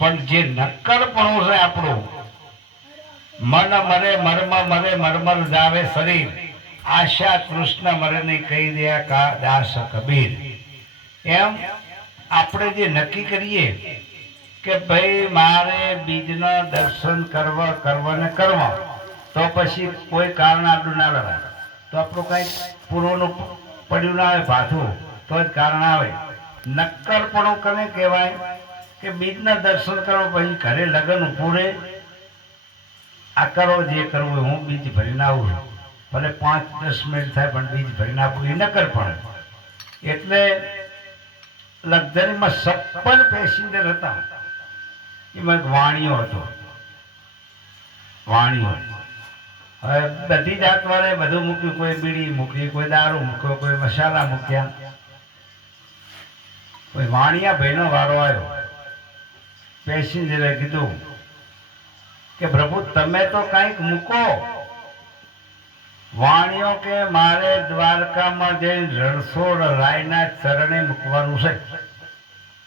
પણ જે નક્કરપણું છે આપણું, મન મરે મર્મ મરે મરમર જાવે શરીર, આશા કૃષ્ણ મરે નહીં કહી દે કા દાસ કબીર. એમ આપણે જે નક્કી કરીએ કે ભાઈ મારે બીજના દર્શન કરવા ને કરવા, તો પછી કોઈ કારણ આપણું ના લગાય તો આપણું કઈ પૂર્વનું પડ્યું ના આવે ભાથું તો જ કારણ આવે. નક્કરપણું કને કહેવાય કે બીજના દર્શન કરવા પછી ઘરે લગ્ન પૂરે આ કરો જે કરવું હોય, હું બીજ ભરીને આવું છું, ભલે 5-10 મિનિટ થાય પણ બીજ ભરીને આપું, એ નક્કરપણું. એટલે લક્ઝરીમાં 56 પેસેન્જર હતા, એમાં એક વાણિયો હતો. વાણિયો હવે બધી જાત વાળાએ બધું મૂક્યું, કોઈ બીડી મૂકી, કોઈ દારૂ મૂક્યો, કોઈ મસાલા મૂક્યા. કોઈ વાણિયા ભાઈનો વારો આવ્યો. પેસેન્જરે કીધું કે પ્રભુ તમે તો કંઈક મૂકો. વાણિયો કે મારે દ્વારકામાં જઈને રણછોડ રાયના ચરણે મૂકવાનું છે,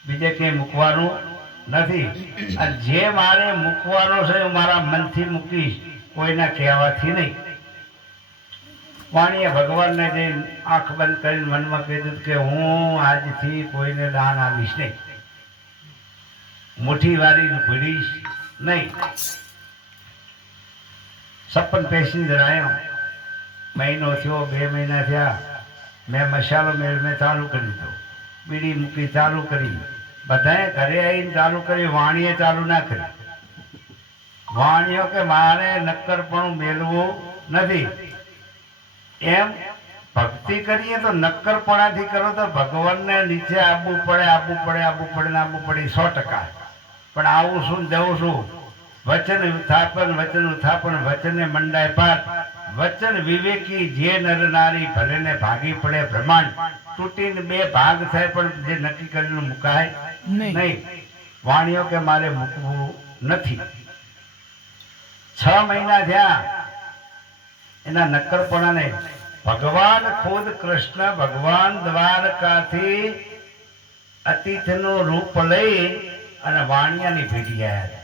બીજે ક્યાંય મૂકવાનું નથી. અને જે મારે મૂકવાનો છે હું મારા મનથી મૂકીશ, કોઈના કહેવાથી નહીં. વાણીએ ભગવાનને જઈને આંખ બંધ કરીને મનમાં કીધું કે હું આજથી કોઈને દાન આપીશ નહીં, મુઠ્ઠી વાળીને ભીડીશ નહીં. 56 પેસેન્જર આવ્યો. મહિનો થયો, 2 મહિના થયા, મેં મસાલો મેં ચાલુ કરી દીધો, બીડી મૂકી ચાલુ કરી, બધાએ ઘરે આવીને ચાલુ કરી, વાણીએ ચાલુ ના કરી. વાણીઓ કે મારે નક્કરપણું મેળવું નથી. એમ ભક્તિ કરીએ તો નક્કરપણાથી કરો તો ભગવાનને નીચે આવવું પડે, આવવું પડે, આવવું પડે ને આવવું પડે 100%. પણ આવું શું જવું શું, વચન ઉત્થાપન વચન ઉત્થાપન વચને મંડાય પાઠ, વચન વિવેકી જે નર નારી ભલે ને ભાગી પડે બ્રહ્માંડ. તૂટીને 2 ભાગ થાય પણ જે નક્કી કરીને મુકાય નહીં. વાણીઓ કે મારે મૂકવું નથી. 6 મહિના થયા એના નક્કરપણાને. ભગવાન ખુદ કૃષ્ણ ભગવાન દ્વારકાથી અતિથિનું રૂપ લઈ અને વાણિયાની ભેટી આવ્યા.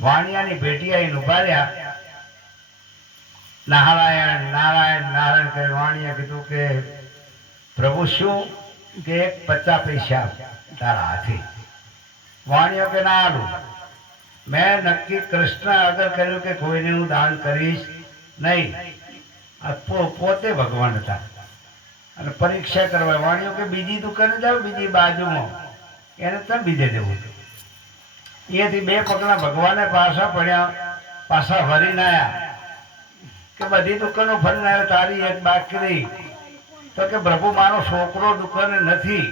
વાણિયાની ભેટી આવીને ઉભા રહ્યા. નારાયણ નારાયણ નારાયણ કહે. વાણિયા કીધું કે પ્રભુ શું કે 50 પૈસા તારા હાથે. વાણિયો કે ના આલું, મેં નક્કી કૃષ્ણ આગળ કર્યું કે કોઈને હું દાન કરીશ નહીં. પોતે ભગવાન હતા અને પરીક્ષા કરવા. વાણીઓ કે બીજી દુકાને જાઓ, બીજી બાજુમાં, એને તમે બીજે જવું. અહીંયાથી 2 પગલા ભગવાને પાછા પડ્યા, પાછા ફરીને આવ્યા કે બધી દુકાનો ફરીને આવ્યો, તારી એક બાકી રહી. તો કે પ્રભુ મારો છોકરો દુકાને નથી,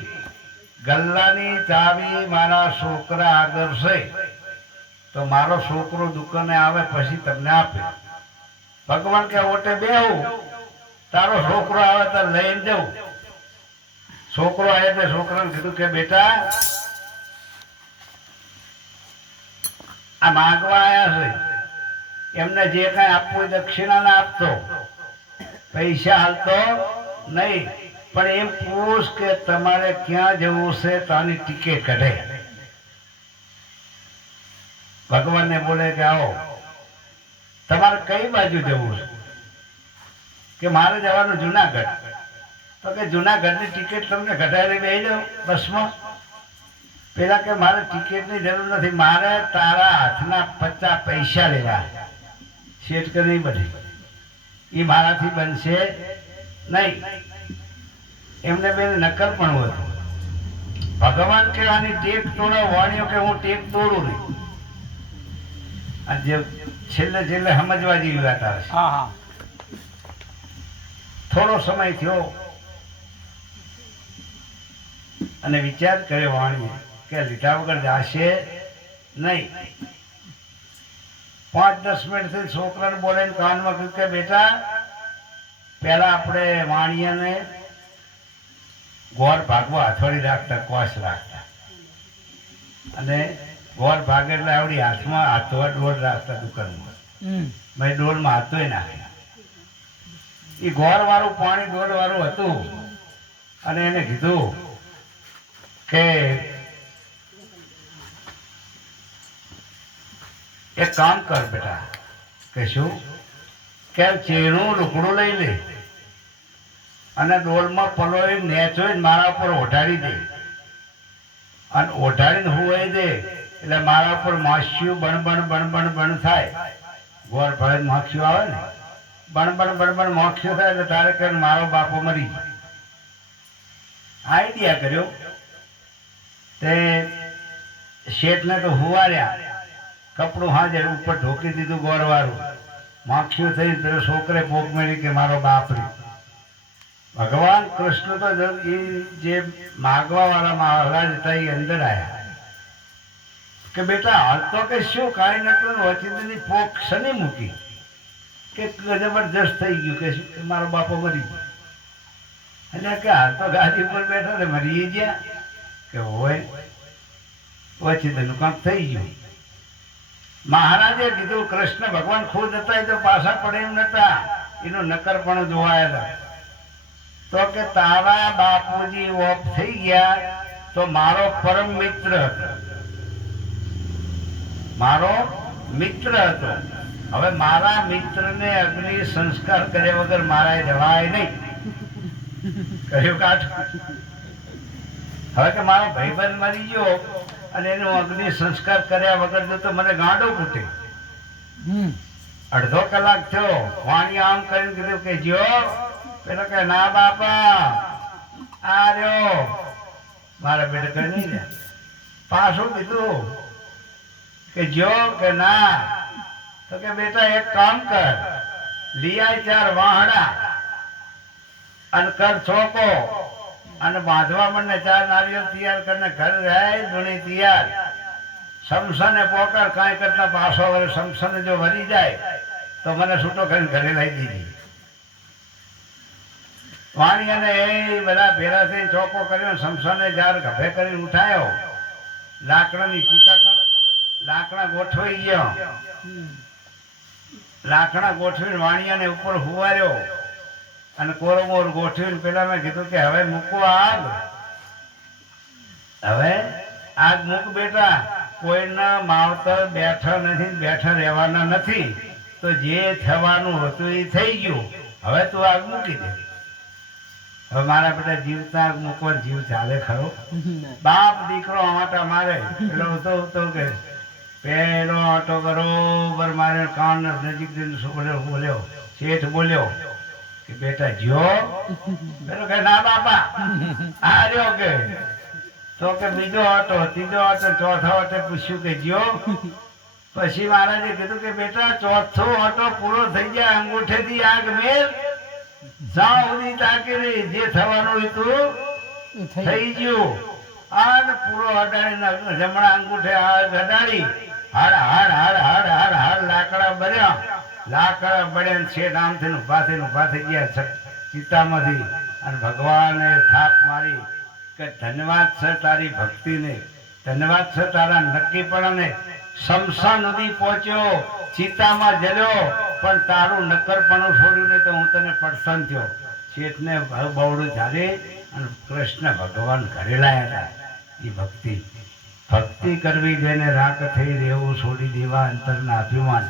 ગલ્લાની ચાવી મારા છોકરા આગળ છે, તો મારો છોકરો દુકાને આવે પછી તમને આપે. ભગવાન કે ઓટે બેહું, તારો છોકરો આવે તો લઈને જવું. છોકરો આવે તો છોકરાને કીધું કે બેટા આ માગવા આવ્યા છે, એમને જે કઈ આપવું દક્ષિણા ના આપતો, પૈસા હાલતો નહીં, પણ એમ પૂછ કે તમારે ક્યાં જવું છે તાની ટિકિટ કઢે. ભગવાનને બોલે કે આવો તમારે કઈ બાજુ જવું છે? કે મારે જવાનું જુનાગઢ. તો કે જુનાગઢની ટિકિટ તમને કઢાવી બેસી જાઓ બસમાં. પેલા કે મારે ટિકિટની જરૂર નથી, મારે તારા હાથના 50 પૈસા લેવા. શેઠ કે નહીં બને, એ મારાથી બનશે નહીં. એમને બેન નક્કરપણું હતું. ભગવાન કે આની ટેક તોડો. વાણીઓ કે હું ટેક તોડું નહીં. જે છેલ્લે સમજવા જેવી વાત આવે છે. થોડો સમય થયો અને વિચાર કર્યો વાણીએ કે લીધા વગર જાશે નહીં. 5-10 મિનિટથી છોકરાને બોલાવીને કાનમાં કહ્યું કે બેટા પેલા આપણે વાણિયાને ગોળ ભાગવા હથવાડી રાખતા, કોસ રાખતા, અને ગોળ ભાગે એટલે આવડી હાથમાં હાથવા ડોળ રાખતા દુકાનમાં. મેં ડોળમાં હાથોય નાખ્યા. એ ગોળ વાળું પાણી ડોળ વાળું હતું અને એને કીધું કે એક કામ કર બેટા કે શું કે ચેનું લુકડું લઈ લે અને ડોલમાં પલોઈ નેચોઈ મારા ઉપર ઓઢાડી દે અને ઓઢાડીને હુવાઈ દે એટલે મારા ઉપર માછીઓ બણ બણ બણ બણ બણ થાય ગોળ ભળે માખીઓ આવે ને બણ બણ બણ બણ માખીઓ થાય એટલે તારે કે મારો બાપો મરી જાય. આઈડિયા કર્યો તે શેઠને તો હુવાર્યા કપડું હાજર ઉપર ઢોકી દીધું ગોળવાળું માખીઓ થઈ પેલો છોકરે પોક મેળી કે મારો બાપ રહ્યો. ભગવાન કૃષ્ણ તો એ જે માગવા વાળા મહારાજ હતા એ અંદર આવ્યા કે બેટા હાલ તો કે શું કાંઈ નતું વચીની પોક શની મૂકી કે જબરજસ્ત થઈ ગયું કે શું કે મારો બાપો મરી ગયો. એટલે કે હાલ તો ગાદી પર બેઠા ને મરી ગયા કે હોય વચીનું કાંક થઈ ગયું. મહારાજે કીધું કૃષ્ણ ભગવાન ખુદ હતા એ તો પાછા પડે એમ નતા એનું નકર પણ જોવાયા હતા. તો કે તારા બાપુજી ઓફ થઈ ગયા તો મારો પરમ મિત્ર હતો મારો મિત્ર હતો. હવે મારા મિત્રને અગ્નિ સંસ્કાર કર્યા વગર મારા જવાય નહીં કહ્યું કાઠ. હવે કે મારો ભાઈબંધ મરી ગયો અને એનું અગ્નિ સંસ્કાર કર્યા વગર જો તો મને ગાંડો કૂટે. અડધો કલાક થયો વાણી આમ કરીને કીધું કે જો પેલો કે ના બાપા આ રહ્યો મારા બેટા કઈ નહીં રહ્યા. પાછું કીધું કે જો કે ના તો કે બેટા એક કામ કર લઈ આય 4 વાહડા અને કર ચોકો અને બાંધવા મને 4 નારિયેળ તૈયાર કરીને ઘર રહે ધૂણી તૈયાર સમસને પોકર કાંઈ કરતા પાછો વરે સમસને જો વરી જાય તો મને છૂટો કરીને ઘરે લઈ દીધી. વાણી અને એ બધા ભેરા થઈ ચોખ્ખો કર્યો સમસાને જાર ગભે કરીને ઉઠાયો લાકડાની ચીતા લાકડા ગોઠવાઈ ગયો લાકડા ગોઠવીને વાણિયાને ઉપર હુવાર્યો અને કોરમોર ગોઠવીને પેલા મેં કીધું કે હવે મૂકો આગ હવે આગ મૂક બેટા કોઈના માવતર બેઠા નથી બેઠા રહેવાના નથી તો જે થવાનું હતું એ થઈ ગયું હવે તું આગ મૂકી દે. હવે મારા બેટા જીવતા મૂકવા જીવ ચાલે ખરો? બાપ દીકરો આટા મારે પેલો તો કે પેલો આટો બરોબર મારે કાન નજીક બોલ્યો શેઠ બોલ્યો કે બેટા જો પેલો કે ના બાપા આ રહ્યો કે તો કે બીજો આટો ત્રીજો આટો ચોથો આટો પૂછ્યું કે જો પછી મહારાજે કીધું કે બેટા ચોથો આટો પૂરો થઈ જાય અંગૂઠેથી આગ મેલ જ્યાં સુધી તાકી રહી જે થવાનું હતું થઈ ગયું. અને પૂરો અડાડીને જમણા અંગૂઠે આગ અડાડી હાડ હાડ હાડ હાડ હાડ હાડ લાકડા બન્યા લાકડા બળ્યા શેઠ આમથી ઉભા થઈ ગયા ચિત્તામાંથી અને ભગવાને થાપ મારી કે ધન્યવાદ છે તારી ભક્તિને ધન્યવાદ છે તારા નક્કીપણાને. શમશાન સુધી પહોંચ્યો ચિત્તામાં જલ્યો પણ તારું નક્કરપણું છોડ્યું નહીં તો હું તને પડસન થયો. શેઠને બવડું ઝાડી અને કૃષ્ણ ભગવાન ઘરે લાયા હતા. એ ભક્તિ કરવી જેને રાખ થઈ રહેવું છોડી દેવા અંતરના અભિમાન.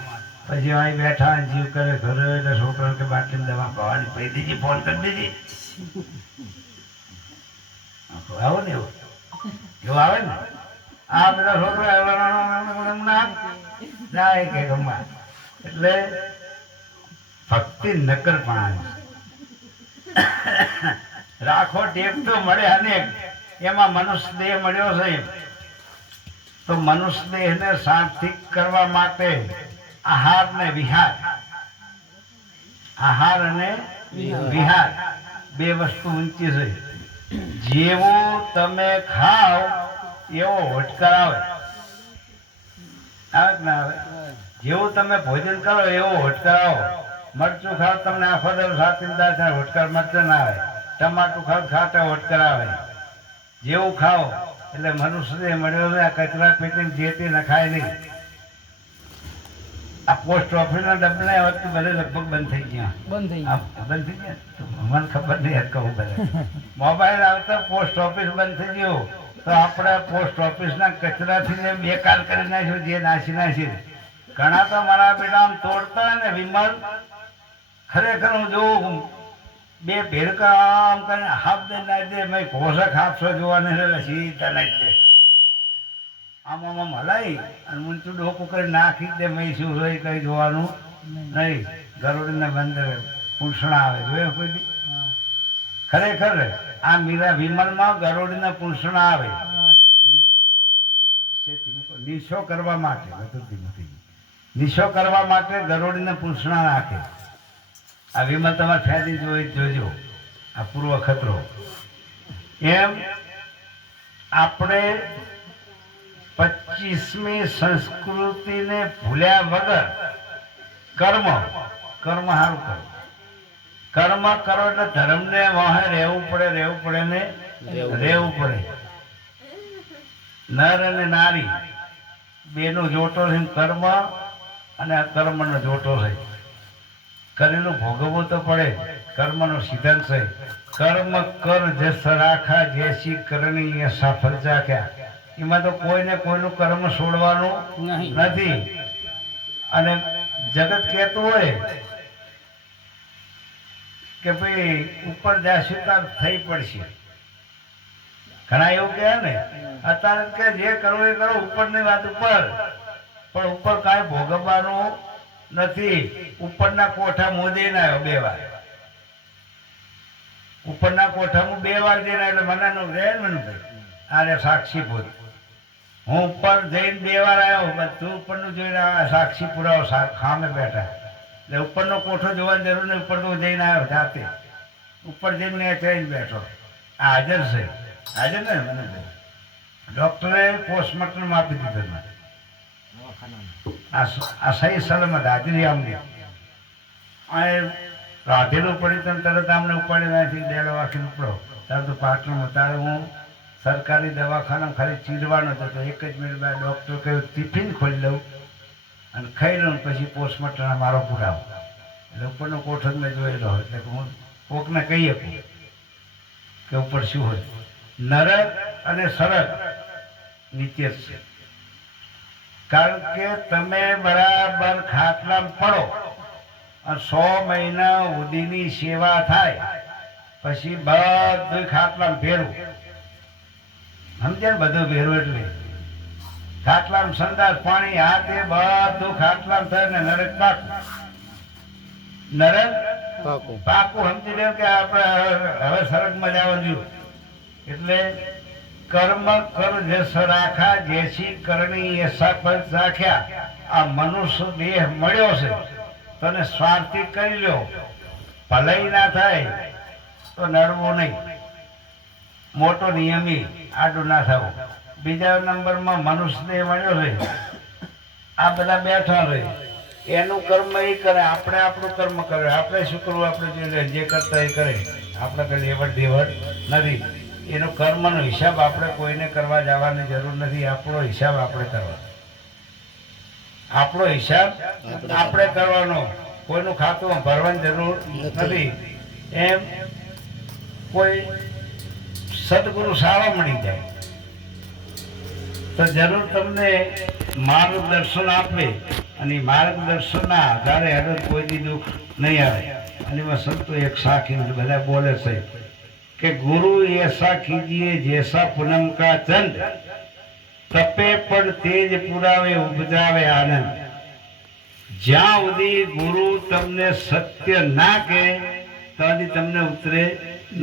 પછી અહીં બેઠા જીવ કરે ઘરે એટલે છોકરા કે બાટલી દવા ભવાની પી દીધી ફોન કરી દીધી આવો ને એવું આવે ને આ બધા છોકરા જાય કે ગમવા એટલે ભક્તિ નક્કરપણા રાખો ટેપ તો મળે અનેક એમાં મનુષ્ય દેહ મળ્યો છે તો મનુષ્ય દેહને સાત્વિક કરવા માટે આહાર ને વિહાર આહાર અને વિહાર બે વસ્તુ ઊંચી છે. જેવું તમે ખાઓ એવો હોટકાર આવે આવે કે ના આવે? જેવું તમે ભોજન કરો એવો હોટકાર આવો. મરચું ખાવ તમને આખો દર સાતીદાર થાય હોટકાર મરચું ના આવે. ટમાટું ખાવ ખાતા હોટકાર આવે. જેવું ખાઓ એટલે મનુષ્ય મળ્યો ને આ કચરા પેટી જેતી નખાય નહીં. આ પોસ્ટ ઓફિસના ડબલા વખતે બધે લગભગ બંધ થઈ ગયા બંધ થઈ ગયા મને ખબર નહીં કહું બધે મોબાઈલ આવતા પોસ્ટ ઓફિસ બંધ થઈ ગયું તો આપણે પોસ્ટ ઓફિસના કચરાથી બેકાર કરી નાખ્યું જે નાસી ઘણા તો મારા બેટા આમ તોડતા હોય ને વિમલ, ખરેખર હું જોઉં બે ભેરકા આમ કરીને હાફ દે નાખી દે, મેં ઘોષક હાથસો જોવાને સીધા નાખી દે, આમ આમ આમ હલાવી અને ઊંચું ડોકું કરી નાખી દે, મેં શું હોય કઈ જોવાનું નહીં. ગરુડને બંદર પૂંછણા આવે, જોયું કોઈ દી? ખરેખર આ મીરા વિમલમાં ગરુડના પૂંછણા આવે નીચો કરવા માટે, નીચો કરવા માટે ગરુડને પૂંછણા નાખે. આ વિમલ તમારે ફેદી જોઈ જોજો, આ પૂર્વ ખતરો. એમ આપણે 25મી સંસ્કૃતિને ભૂલ્યા વગર કર્મ સારું કરો. કર્મ કરો એટલે ધર્મને વાહે રહેવું પડે ને રહેવું પડે. નર અને નારી બેનો જોટો છે, કર્મ અને અકર્મનો જોટો છે. કરેલું ભોગવવું તો પડે, કર્મનો સિદ્ધાંત છે. કર્મ કર જસ રાખા જેસી કરણી સફળ ચાખ્યા. એમાં તો કોઈને કોઈનું કર્મ છોડવાનું નથી. અને જગત કહેતું હોય કે ભાઈ ઉપર જાશું તાર થઈ પડશે. ઘણા એવું કહે ને અત્યારે કે જે કરવું એ કરો, ઉપરની વાત ઉપર, પણ ઉપર કાંઈ ભોગવવાનું નથી. ઉપરના કોઠા મોદે ના આવ્યો 2 વાર, ઉપરના કોઠામાં 2 વાર જઈને એટલે મનાનું રહે ને ભાઈ, આને સાક્ષી ભૂત. હું ઉપર જઈને 2 વાર આવ્યો, બધું ઉપરનું જોઈને સાક્ષી પુરાવો સામે બેઠા. એટલે ઉપરનો કોઠો જોવાની જરૂર નહીં, ઉપર તો જઈને આવ્યો જાતે. ઉપર જઈને મેં જઈને બેઠો. આ હાજર છે, હાજર ને મને ડૉક્ટરે પોસ્ટમોર્ટમ આપી દીધું મને. આ સહી સલામત હાજરી આમની. આ રાધેલું પડી તમે તરત આમને ઉપાડી નાખી દવાખાને ઉપડો. તારે તો પાટણમાં, તારે હું સરકારી દવાખાનામાં ખાલી ચીરવાનો હતો. 1 જ મિનિટ બાદ ડૉક્ટર કહ્યું ટિફિન ખોલી લઉં અને ખાઈ લઉં, પછી પોસ્ટમોર્ટમ મારો પુરાવો. એટલે ઉપરનો કોઠો જ મેં જોયેલો. એટલે હું કોકને કહી શકું કે ઉપર શું હોય. નરક અને સરક નીચે જ છે. કારણ કે તમે બરાબર ખાટલામાં પડો અને 100 મહિના સુધીની સેવા થાય પછી બધું ખાટલામાં ભેરવું. સમજ્યા ને? બધું ભેરવું એટલે ખાટલામાં સંડાસ પાણી હાથે બધું ખાટલામાં થાય ને નરક પાકું. નરક પાકું સમજી લે કે આપણે હવે સરગમાં જવા દઉં. એટલે કર્મ કર જસ રાખા જેસી કરણી એ સફળ રાખ્યા. આ મનુષ્ય દેહ મળ્યો છે, તને સ્વાર્થી કરી લ્યો, ભલાઈ ના થાય તો નડવું નહીં. મોટો નિયમી આડું ના થવું. બીજા નંબરમાં મનુષ્ય દેહ મળ્યો છે, આ બધા બેઠા રહે, એનું કર્મ એ કરે, આપણે આપણું કર્મ કરે. આપણે શું કરવું? આપણે જે કરતા એ કરે. આપણે કઈ લેવડ દેવડ નથી. એનો કર્મનો હિસાબ આપણે કોઈને કરવા જવાની જરૂર નથી. આપણો હિસાબ આપણે કરવાનો, આપણો હિસાબ આપણે કરવાનો. કોઈનું ખાતું ભરવાની જરૂર નથી. એમ કોઈ સદગુરુ સારા મળી જાય તો જરૂર તમને માર્ગદર્શન આપે, અને માર્ગદર્શનના આધારે આગળ કોઈ દી દુઃખ નહીં આવે. અને એમાં સંતો એક સાખી બધા બોલે છે કે ગુરુ એસા કીજીએ જૈસા પૂનમ કા ચંદ, તપે પણ તેજ પુરાવે ઉપજાવે આનંદ. જ્યાં સુધી ગુરુ તમને સત્ય ના કહે ત્યાં તમને ઉતરે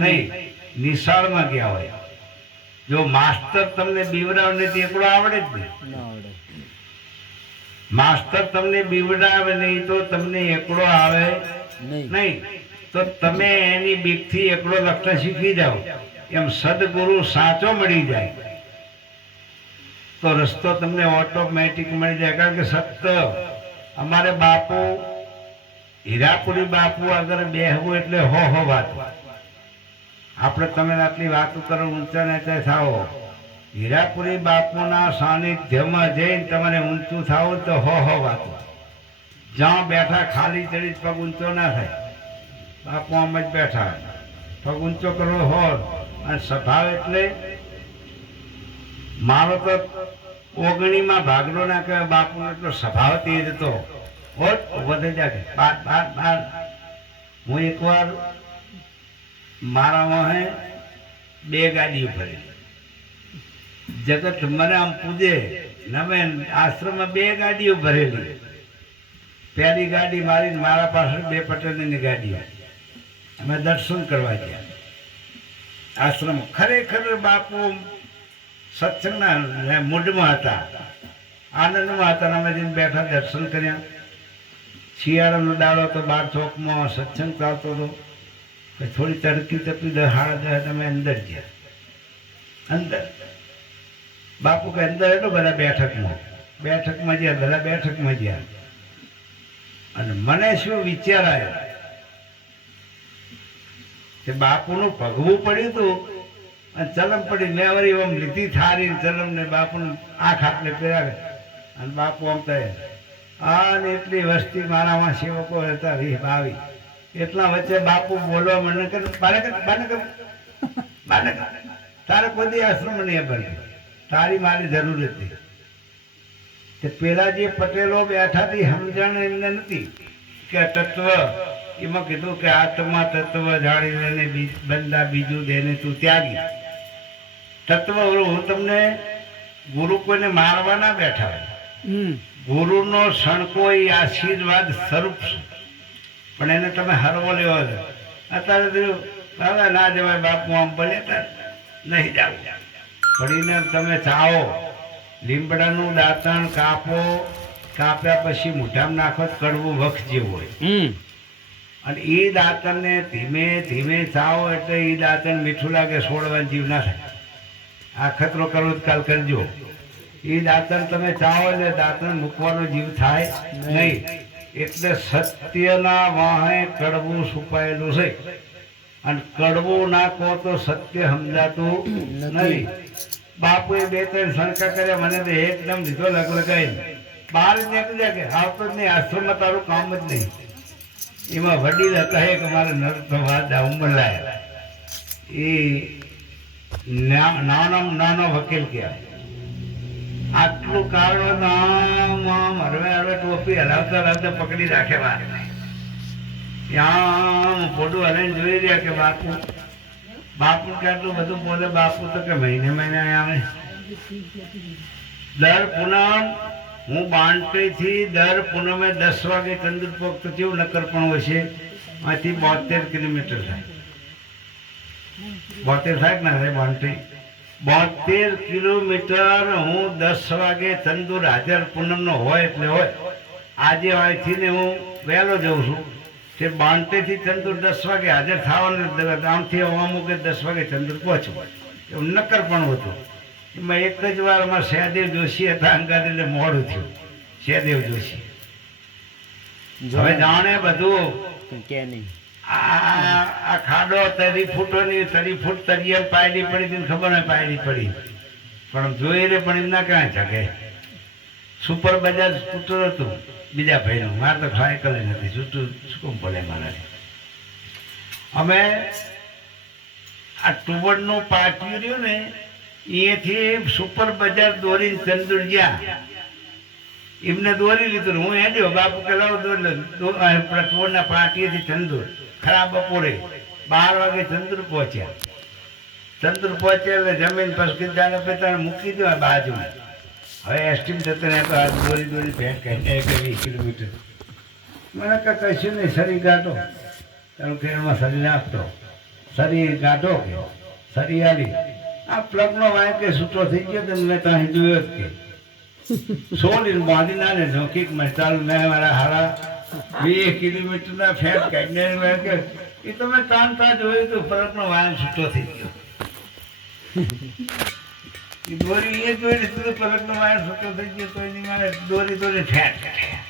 નહીં. નિશાળમાં ગયા હોય, જો માસ્ટર તમને બીવડાવે નહીં એકડો આવડે જ નહીં. માસ્ટર તમને બીવડાવે નહીં તો તમને એકડો આવે નહીં. તો તમે એની બીકથી એકડો લખતા શીખી જાઓ. એમ સદગુરુ સાચો મળી જાય તો રસ્તો તમને ઓટોમેટિક મળી જાય. કારણ કે સત્ય અમારે બાપુ હીરાપુરી બાપુ આગળ બેહવું એટલે હો વાત. આપણે તમે આટલી વાતો કરો, ઊંચા નીચે થાઓ. હીરાપુરી બાપુના સાનિધ્યમાં જઈને તમારે ઊંચું થાવ તો હો વાતો. જ્યાં બેઠા ખાલી ચડી પગ ઊંચો ના થાય. બાપુ આમ જ બેઠા, પગ ઊંચો કરવો હોય. અને સ્વભાવ એટલે મારો તો ઓગણીમાં ભાગલો ના કે બાપુ એટલો સ્વભાવ તેજ હતો. હોત વધે જાય બાર બાર બાર. હું એકવાર મારા વાહે 2 ગાડીઓ ભરેલી. જગત મને આમ પૂજે નવે આશ્રમમાં 2 ગાડીઓ ભરેલી. પહેલી ગાડી મારી મારા પાસે 2 પટેલની ગાડીઓ. અમે દર્શન કરવા ગયા આશ્રમ. ખરેખર બાપુ સત્સંગના મૂડમાં હતા, આનંદમાં હતા. અમે જઈને બેઠા દર્શન કર્યા. શિયાળાનો દાડો તો 12 ચોકમાં સત્સંગ ચાલતો હતો. થોડી તડકી તપી 10:30 અમે અંદર ગયા. અંદર બાપુ કે અંદર એટલો બધા બેઠકમાં ગયા. બધા બેઠકમાં ગયા. અને મને શું વિચાર આવ્યો કે બાપુનું ભગવું પડ્યું હતું અને ચલમ પડી. મેં વળી આમ લીધી થારી ચલમ ને બાપુને આંખ આપને પહેરાવે. અને બાપુ આમ કહે અને એટલી વસ્તી મારામાં સેવકો હતા 20-22. એટલા વચ્ચે બાપુ બોલવા મને કે તારે કોઈ આશ્રમ નહીં ભરે, તારી મારી જરૂર હતી. તે પેલા જે પટેલો બેઠા હતી સમજણ એમને નથી કે તત્વ. એમાં કીધું કે આત્મા તત્વ જાણીને બંદા બીજું દેને તું ત્યાગી. તત્વ હું તમને ગુરુ કોઈને મારવા ના બેઠા હોય. ગુરુનો સણકો એ આશીર્વાદ સ્વરૂપ છે, પણ એને તમે હરવો લેવો છો. અત્યારે હવે ના જવાય બાપુ આમ બને નહીં જાવ. પડીને તમે ચાવો લીમડાનું દાંતણ કાપો. કાપ્યા પછી મોઢામાં નાખો કડવું વખ જેવું હોય. અને એ દાંતણને ધીમે ધીમે ચાવો એટલે એ દાંતણ મીઠું લાગે, છોડવાનું જીવ ના થાય. આ ખતરો કરવો કાલ કરજો. એ દાંતણ તમે ચાવો એટલે દાંતણ મૂકવાનો જીવ થાય નહીં. એટલે સત્યના વાહે કડવું છુપાયેલું છે. અને કડવું ના કહો તો સત્ય સમજાતું નથી. બાપુએ 2-3 સણકા કર્યા. મને તો એકદમ લીધો લગાવી બહાર જ નીકળી જાય કે આવતો જ નહીં. આશ્રમમાં તારું કામ જ નહીં. એમાં વડીલ હતા એક મારા નરસંવાદા ઉમરલાયા. એ નાનો વકીલ કહેવાય. આટલું કારણ આમ હરવે હરવે ટોપી હલાવતા હલાવતા પકડી રાખે વાર. આમ ફોટું હલાઈને જોઈ રહ્યા કે બાપુ કેટલું બધું બોલે. બાપુ તો કે મહિને આવે. દર પૂનમ હું બાંટથી દર પૂનમે 10 વાગે ચંદ્ર પોક તો કેવું નક્કર પણ હોય છે. આથી 72 કિલોમીટર થાય. 72 થાય ના થાય બાંટી. 72 કિલોમીટર હું 10 વાગે ચંદુર હાજર પૂનમનો હોય એટલે હોય. આજે અહીંથી ને હું વહેલો જઉં છું. તે બાંટેથી ચંદુર 10 વાગે હાજર થવાનું. આમથી અમુક 10 વાગે ચંદુર પહોંચું. એવું નક્કર પણ હતું. એમાં એક જ વારમાં સહદેવ જોશી હતા અંગાત એટલે મોડું થયું. સહદેવ જોશી હવે જાણે બધું કે નહીં. આ ખાડો 30 ફૂટોની 30 ફૂટ તરિયલ પાયડી પડી હતી. ખબર નહીં પાયડી પડી પણ જોઈ રે પણ એમના ક્યાં જગે. સુપર બજાર સ્કૂટર હતું બીજા ભાઈનું. મારે તો સાયકલ નથી. શું ભલે મારાથી. અમે આ ટુબડનું પાટિયું રહ્યું ને અહીંયાથી સુપર બજાર દોરીને ચંદુર ગયા. એમને દોરી લીધું. હું હેડ્યો. બાપુ કે લાવો ટુબડના પાટિયેથી ચંદુર. ખરાબ બપોરે 12 વાગે ચંદુર પહોંચ્યા. ચંદુર પહોંચ્યા એટલે જમીન પછી જાણે પેતા મૂકી દો બાજુમાં. હવે એસટીમ જતો ને તો આ દોરી ભેટ કરી 20 કિલોમીટર. મને કશું નહીં. શરીર ગાંઠો તારું ખેડમાં શરીર આપતો. શરીર ગાંઠો કે શરીર આલી. આ પ્લગનો વાય કે છૂટો થઈ ગયો તો મેં ત્યાં જોયો જ કે સોલીને બાંધી ના ને ઝોકીકમાં ચાલુ. મેં મારા હારા 2 કિલોમીટરના ફેટ કાઢીને કે એ તો મેં તાનતા જોયું તો પ્લગનો વાય છૂટો થઈ ગયો. દોરી એ જોઈ લીધું પ્લગનો વાયર છૂટો થઈ ગયો તો એની મારે દોરી ફેટ કાઢ્યા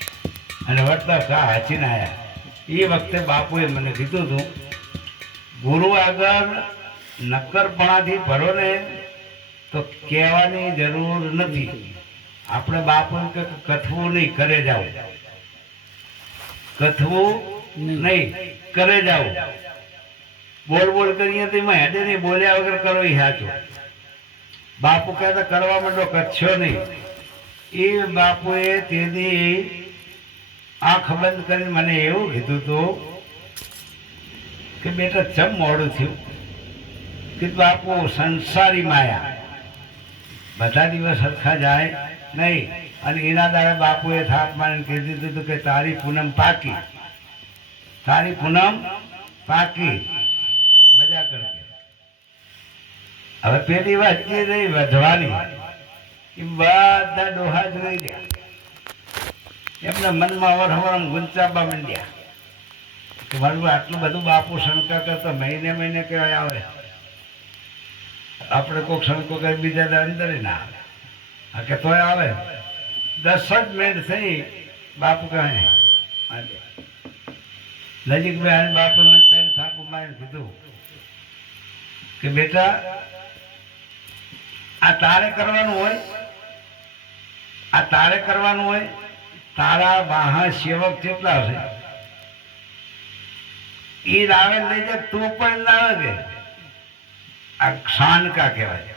અને વળતા કા હાચીને આવ્યા. એ વખતે બાપુએ મને કીધું હતું ગુરુ આગળ નક્કરપણાથી ભરો ને તો કહેવાની જરૂર નથી. આપણે બાપુ કે કથવું નહીં કરે જાવ. કથવું નહીં કરે જાવ. બોલ કરીએ તો એમાં હેડે નહીં. બોલ્યા વગર કરો એ સાચું. બાપુ કહેતા કરવા માંડો કચ્છો નહીં. એ બાપુએ તેથી આંખ બંધ કરીને મને એવું કીધું હતું કે બેટા ચમ મોડું થયું. કીધું બાપુ સંસારી માયા બધા દિવસ સરખા જાય નહીં. અને એના દાડે બાપુએ થાપ મારીને કહી દીધું હતું કે તારી પૂનમ પાકી, તારી પૂનમ પાકી, મજા કરજે. હવે પેલી વાત જે રહી વધવાની, એ બધા ડોહા જોઈ ગયા, એમના મનમાં અવર ગુંચાબા માંડ્યા કે મારું આટલું બધું બાપુ શંકા કરતો મહિને મહિને કહેવાય આવે, આપણે કોઈક શંકો કરી બીજા અંદર ના આવે. આ કે તોય આવે. 10 જ મિનિટ થઈ બાપુ કહે નજીક બેન બાપુ મને પેન થાપુ મારીને કીધું કે બેટા આ તારે કરવાનું હોય, આ તારે કરવાનું હોય. તારા વાહા સેવક કેટલા છે એ લાવે લઈ જાય, તું પણ લાવે કે આ શાનકા કહેવાય,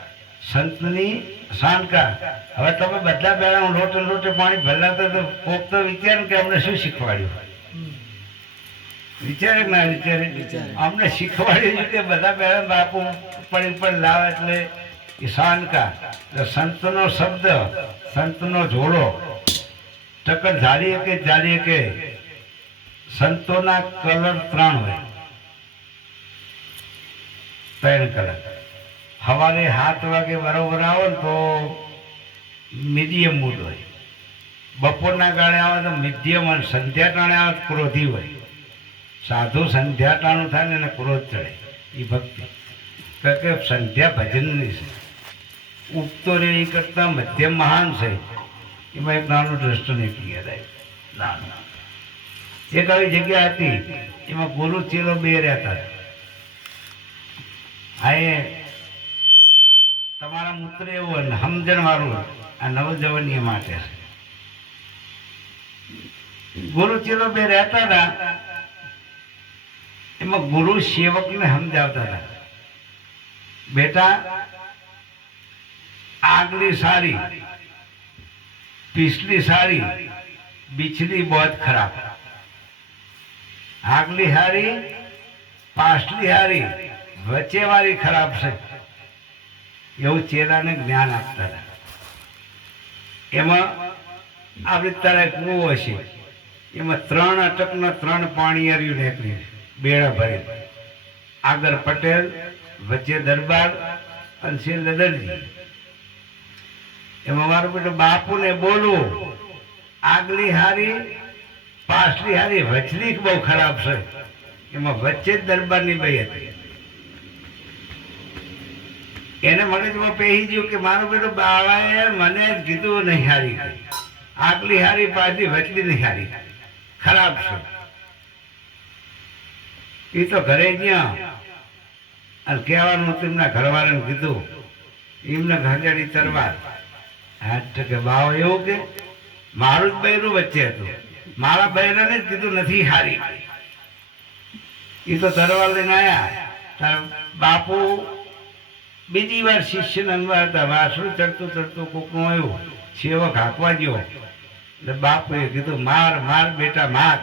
સંતની શાનકા. હવે તમે બધા બેડા લોટે લોટે પાણી ભરલાતા તો કોક તો વિચાર કે અમને શું શીખવાડ્યું, વિચારે ના વિચારે અમને શીખવાડ્યું કે બધા બેડા બાપુ પડી પણ લાવે એટલે એ શાનકા. સંતનો શબ્દ, સંતનો જોડો ટક્કર ઝાડીએ કે ઝાડીએ કે સંતોના કલર 3 હોય, 3 કલર. સવારે 7 વાગે બરોબર આવો ને તો મીડિયમ મૂડ હોય, બપોરના ગાળે આવે તો મીડિયમ, અને સંધ્યા ટાણે આવે તો ક્રોધી હોય. સાધુ સંધ્યા ટાણું થાય ને એને ક્રોધ ચડે, એ ભક્તિ. કારણ કે સંધ્યા ભજનની છે, ઉગતો રે એ કરતા મધ્યમ મહાન છે. એમાં એક નાનું દ્રષ્ટ નીકળી ગયા. એક આવી જગ્યા હતી એમાં ગુરુ ચેલો 2 રહેતા. આ એ તમારા મૂત્ર એવું સમજણ વાળું આ નવજવનીય માટે છે. ગુરુ ચેલો 2 રહેતા હતા. એમાં ગુરુ સેવકને સમજાવતા હતા, બેટા આગલી સારી, पिछली साड़ी, बिछली बहुत खराब. આગલી હારી, પાછલી હારી, વચ્ચે વાળી ખરાબ છે. એવું ચેલાને જ્ઞાન આપતા હતા. એમાં આપણી તારે કૂવો હશે, એમાં 3 અટકના 3 પાણીયારીઓ નીકળી, બેડા ભરી. આગળ પટેલ, વચ્ચે દરબાર અને છેલ્લે દરજી. એમાં મારું બેટું બાપુને બોલવું, આગલી હારી, પાછલી હારી, વચલી બહુ ખરાબ છે. એમાં વચ્ચે જ દરબારની બાઈ હતી. એને મગજમાં પહેરી ગયું કે મારું બેટું બાવાએ મને જ કીધું નહીં હારી, આગલી હારી, પાછલી, વચલી નહીં હારી, ખરાબ છે. એ તો ઘરે ગયા અને કહેવાનું તેમના ઘરવાળાને કીધું, એમને ઘરજાડી તરવાર. કે બાવ એવું કે મારું જ બૈરું વચ્ચે હતું, મારા બૈરાને જ કીધું નથી હારી. એ તો તરવાર લઈને આવ્યા. બાપુ બીજી વાર શિષ્યને અનવાર હતા, વાસણું ચડતું ચડતું કોકનું આવ્યું, સેવક હાંકવા ગયો. એટલે બાપુએ કીધું માર માર બેટા માર.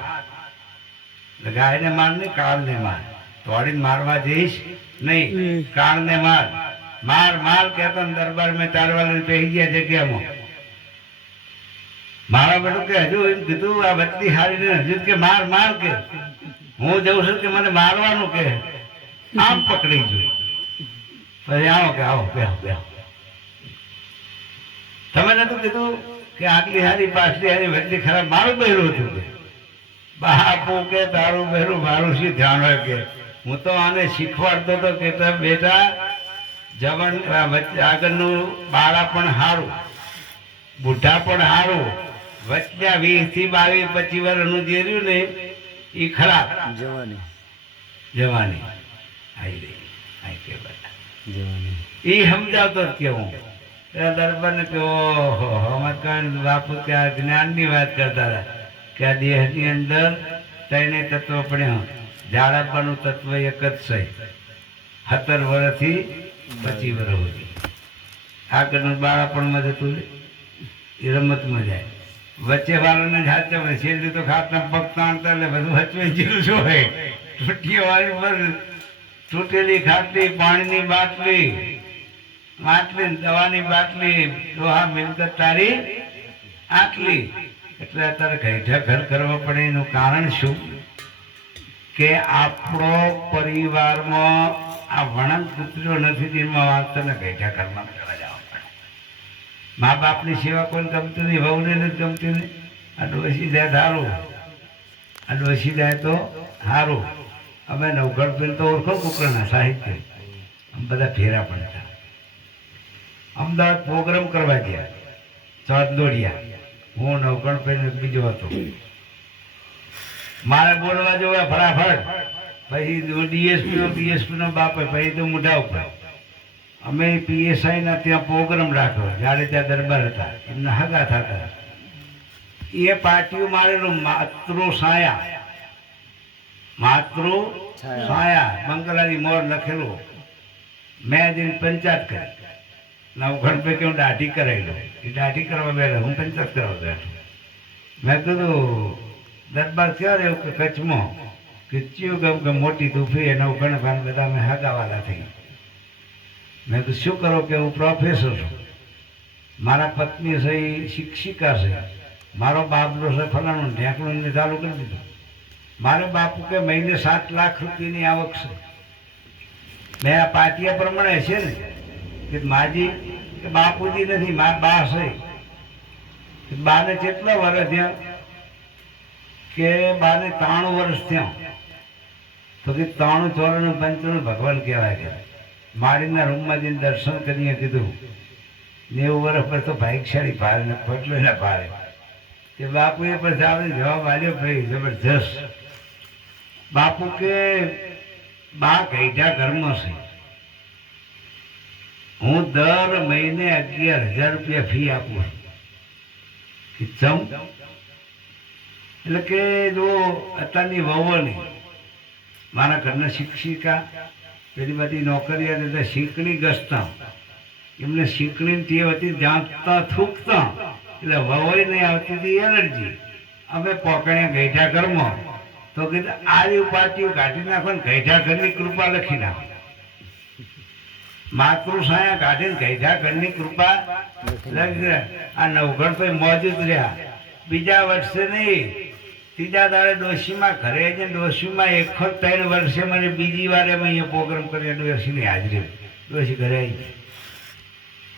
એટલે ગાયને માર નહીં, કાળને માર. તોડીને મારવા જઈશ નહીં, કાળને માર. માર માર કહેતા દરબાર મેં તારવાને પહેરી ગયા જગ્યામાં. મારા બેટું કે હજુ એમ કીધું આ વચલી હારીને હજુ કે માર માર કે હું જઉં છું કે મને મારવાનું કે આમ પકડી ગયું. પછી આવો કે આવો બે બે તમે નતું કીધું કે આગલી હારી, પાછલી હારી, વચલી ખરાબ મારું બહેરું હતું કે બાપુ કે તારું બહેરું મારું શું ધ્યાન હોય કે હું તો આને શીખવાડતો હતો કે બેટા જવન આગળનું બાળા પણ સારું, બુઢા પણ સારું, વચ્ચે 20 થી 22 25 વર્ષનું જે રહ્યું ને એ ખરાબ. જવાની જવાની આવી રહી આવી કે બેટા જવાની એ સમજાવતો જ કેવું. દરબારને કે ઓહો અમારે બાપુ ત્યાં જ્ઞાનની વાત કરતા હતા કે આ દેહની અંદર 3 તત્વ પડ્યા. ઝાડાપાનું તત્વ એક જ છે, 17 વર્ષથી 25 વર્ષ સુધી. આગળનું બાળપણમાં જતું રહે. એ રમતમાં જાય. વચ્ચે વાળાને જ હાથ હોય, છેલ્લે તો ખાતના પગ તાણતા એટલે બધું હચવાઈ જેવું શું હોય. તૂટીઓ વાળી પર તૂટેલી ખાટલી, પાણીની માટલી, દવાની બાટલી, લોહા મિલકત તારી આટલી. એટલે અત્યારે ગઈઢા ઘર કરવા પડે એનું કારણ શું કે આપણો પરિવારમાં આ વણંક પુત્રીઓ નથી, જેમાં વાંચતાને ગઈઢા ઘરમાં કરવા જવા પડે. મા બાપની સેવા કોઈને ગમતું નહીં, વહુને નથી ગમતી નહીં. આ ડોસી જાય સારું, આ ડોસી જાય તો સારું. અમે નવગઢ પેલ તો ઓળખો કુકરના સાહિત્ય બધા ફેરા પડતા. અમદાવાદ પ્રોગ્રામ કરવા ગયા ચોદલોડિયા, હું નવગઢ પેલ બીજો હતો. મારે બોલવા જોવા ફટાફટ, પછી ડીએસપી નો બાપ, પછી તો મોઢા ઉપર. અમે PSI ના ત્યાં પ્રોગ્રામ રાખ્યો, જ્યારે ત્યાં દરબાર હતા, એમના હગા થતા. એ પાટીઓ મારેલું માતૃ છાયા બંગલાની મોર લખેલું. મેં જઈને પંચાયત કરી. નવગઢ પૈકી હું દાઢી કરાવી. એ દાઢી કરવા બેઠા, હું પંચાયત કરવા બેઠો. મેં કીધું દરબાર ક્યાં રહ્યું કે કચ્છમાં, કે ચિયું ગમ કે મોટી દુફી નવગઢ ભાન બધા અમે હગાવાલા થઈ. મેં કીધું શું કરો કે હું પ્રોફેસર છું, મારા પત્ની છે એ શિક્ષિકા છે, મારો બાપલો છે ફલાણું ઢેકણું ચાલુ કરી દીધું. મારે બાપુ કે મહિને 7 લાખ રૂપિયાની આવક છે. મેં આ પાટિયા પ્રમાણે છે ને કે માજી કે બાપુજી નથી, મારા બા છે. બાને કેટલા વર્ષ થયા કે બાને 93 વર્ષ થયા. તો કે 93 94 95 ભગવાન કહેવાય. કે માળીના રૂમમાં જઈને દર્શન કરીને કીધું 90 વર્ષ પર તો ભાઈશાળી ભારે ને ખોટલો ના ભારે. તે બાપુએ પછી આપણે જવાબ આપ્યો ભાઈ જબરજસ્ત. બાપુ કે બા ગઈઢા ઘરમાં છે, હું દર મહિને 11,000 રૂપિયા ફી આપું છું. એટલે કે જો અત્યારની વહુઓની મારા ઘરના શિક્ષિકા પેલી બધી નોકરી શીખણી ગસતા, એમને શીખણી તે હતી જાંચતા થૂકતા, એટલે વહુએ નહીં આવતી હતી એનર્જી. અમે પોકણ્યા ગઈઢા ઘરમાં, તો કીધું આ પાટીઓ કાઢી નાખો ને ગઈઢા ઘરની કૃપા લખી નાખો. માતૃછાયા કાઢીને ગઈઢા ઘરની કૃપા લખી. આ નવગઢ ભાઈ મોજૂદ રહ્યા. બીજા વર્ષે નહીં, ત્રીજા દાડે ડોશીમાં ઘરે જઈને ડોશીમાં 103 વર્ષે મને બીજી વારે અમે અહીંયા પ્રોગ્રામ કર્યા. ડોશીની હાજરી, ડોશી ઘરે આવી,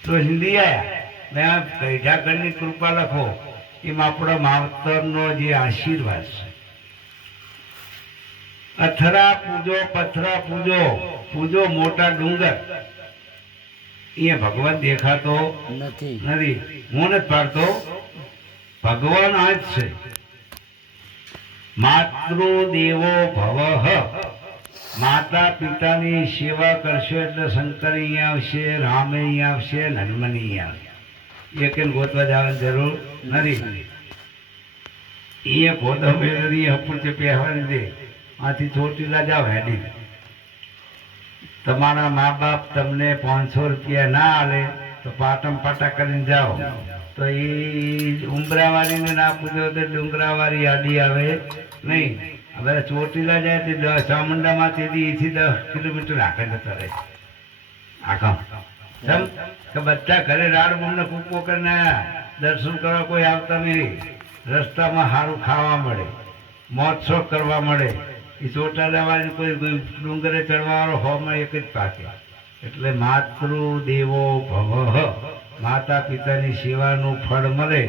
ડોશી લઈ આવ્યા. મેં આ ગઈઢા ઘરની કૃપા લખો, એમાં આપણા માવતરનો જે આશીર્વાદ છે. અથરા પૂજો, પથરા પૂજો, પૂજો મોટા ડુંગર. એ ભગવાન દેખાતો નથી. હું નથી પાડતો, ભગવાન આ જ છે. માતૃ દેવો ભવ, માતા પિતાની સેવા કરશો એટલે શંકર અહીંયા આવશે, રામ અહીંયા આવશે, હનુમાન અહીંયા આવશે. એક ગોતવા જવાની જરૂર નથી. એ ગોદમેરી અપૂર્તિ પહેરવાની દે, આથી ચોટીલા જાઓ હેડી. તમારા મા બાપ તમને 500 રૂપિયા ના આલે તો પાટમ પાટા કરીને જાઓ, તો એ ઉમરાવાળીને ના પૂછો તો ડુંગરાવાળી યાદી આવે નહીં. હવે ચોટીલા જાય તે ચામુંડામાંથી 10 કિલોમીટર આગળ જતા રહે. આખા કે બધા ઘરે રાડ બૂમને કૂકો કરીને દર્શન કરવા કોઈ આવતા નહીં. રસ્તામાં સારું ખાવા મળે, મહોત્સવ કરવા મળે. એ ચોટાલાવાળી કોઈ ડુંગરે ચડવાવાળો હોમાં એક જ પાકે. એટલે માતૃ દેવો ભવ, માતા પિતાની સેવાનું ફળ મળે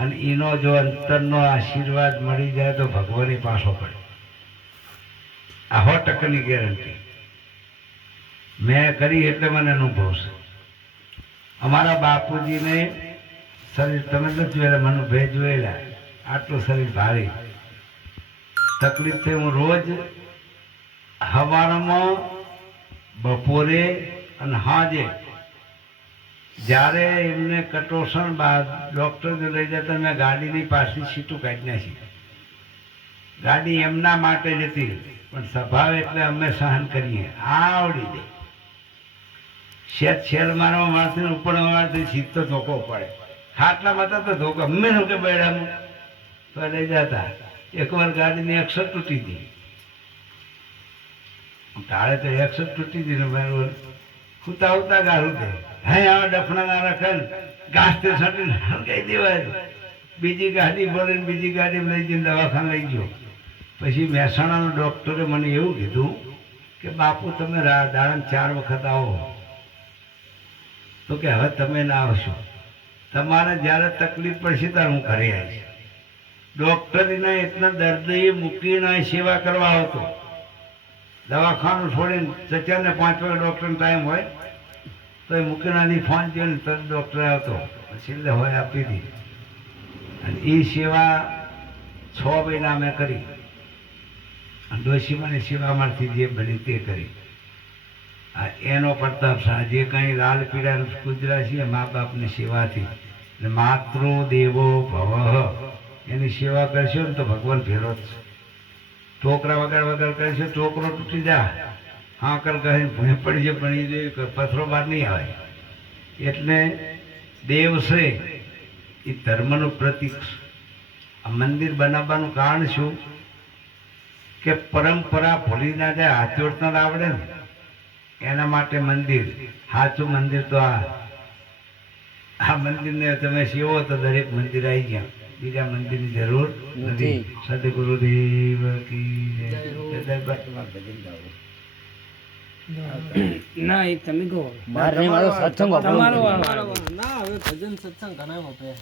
અને એનો જો અંતરનો આશીર્વાદ મળી જાય તો ભગવાન પાછો પડે. આ 100% ગેરંટી મેં કરી એટલે મને અનુભવ છે. અમારા બાપુજીને શરીર તમે નથી જોયેલા, મને ભાઈ જોયેલા, આટલું શરીર ભારે. તકલીફ થઈ. હું રોજ સવારમાં, બપોરે અને સાંજે જ્યારે એમને કટોષણ બાદ ડૉક્ટરને લઈ જતા મેં ગાડીની પાછલી સીટું કાઢી નાખી. ગાડી એમના માટે જ હતી, પણ સ્વભાવ એટલે અમે સહન કરીએ. આવડી દે શેર મારવા માણસને ઉપડવા માણસ સીટ તો ધોકો પડે. હાટલામાં હતા તો ધોકા ગમે કે બેડામાં તો લઈ જતા. એકવાર ગાડીની એક્સર તૂટી હતી, તાળે તો એક્સર તૂટી હતી ને મારું ઉતા ઉતા ગારું દે હે આવા ડફણા ના રાખે ઘાસ તે સટીને હલગાઈ દેવાય. બીજી ગાડી ભરીને બીજી ગાડી લઈ જઈને દવાખાને લઈ ગયો. પછી મહેસાણાનો ડૉક્ટરે મને એવું કીધું કે બાપુ તમે દાડામાં 4 વખત આવો. તો કે હવે તમે ના આવશો, તમારે જ્યારે તકલીફ પડશે ત્યારે હું ઘરે આવીશ. ડૉક્ટરીના એટલા દર્દી મૂકીને સેવા કરવા આવતો. દવાખાનું છોડીને 4 ને 5 વાગે ડૉક્ટરનો ટાઈમ હોય તો એ મૂકીનાથી ફોન થયો ને તરત ડૉક્ટર આવતો, પછી દવા આપી હતી. અને એ સેવા 6 મહિના મેં કરી. ડોશીમાની સેવા મારથી જે બની તે કરી. આ એનો પ્રતાપ શાહ જે કંઈ લાલ પીળા કુતરા છે મા બાપની સેવાથી માતૃ દેવો ભવ એની સેવા કરશો ને તો ભગવાન ભેરો જ છે. છોકરા વગર કરશો છોકરો તૂટી જા હા કર કહે ભૂંય પડી છે પણ એ પથરો બહાર નહીં આવે. એટલે દેવ છે એ ધર્મનું પ્રતીક. આ મંદિર બનાવવાનું કારણ શું કે પરંપરા ભૂલી ના જાય, હાથ જોડતા ના આવડે ને એના માટે મંદિર. સાચું મંદિર તો આ મંદિરને તમે સેવો તો દરેક મંદિર આવી ગયા, બીજા મંદિરની જરૂર નથી. સદગુરુદેવ કી જય. ના એ તમે કહો મારે મારો સત્સંગ તમારો ના હવે ભજન સત્સંગ ઘણા વપરાય.